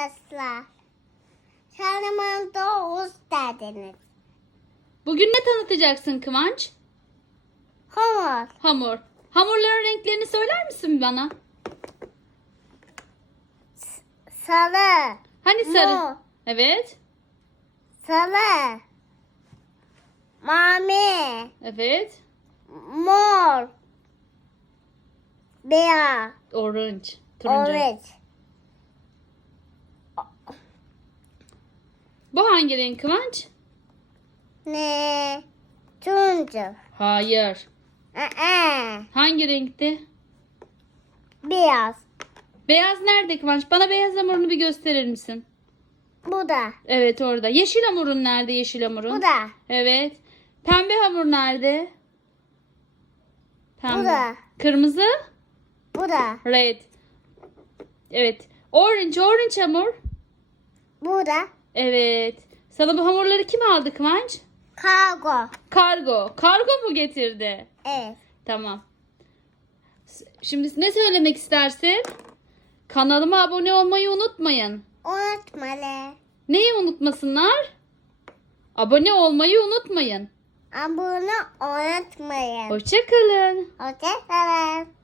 Arkadaşlar. Kanalımda hoş geldiniz. Bugün ne tanıtacaksın Kıvanç? Hamur. Hamur. Hamurların renklerini söyler misin bana? Sarı. Hani sarı? Mor. Evet. Sarı. Mavi. Evet. Mor. Beyaz. Orange. Turuncu. Orange. Bu hangi renk Kıvanç? Ne? Turuncu. Hayır. Aa, Hangi renkti? beyaz. Beyaz nerede Kıvanç? Bana beyaz hamurunu bir gösterir misin? Bu da. Evet orada. Yeşil hamurun nerede yeşil hamurun? Bu da. Evet. Pembe hamur nerede? Pembe. Bu da. Kırmızı? Bu da. Red. Evet. Orange, orange hamur. Bu da. Evet. Sana bu hamurları kim aldı Kıvanç? Kargo. Kargo. Kargo mu getirdi? Evet. Tamam. Şimdi ne söylemek istersin? Kanalıma abone olmayı unutmayın. Unutma le. Neyi unutmasınlar? Abone olmayı unutmayın. Abone unutmayın. Hoşçakalın. Hoşçakalın.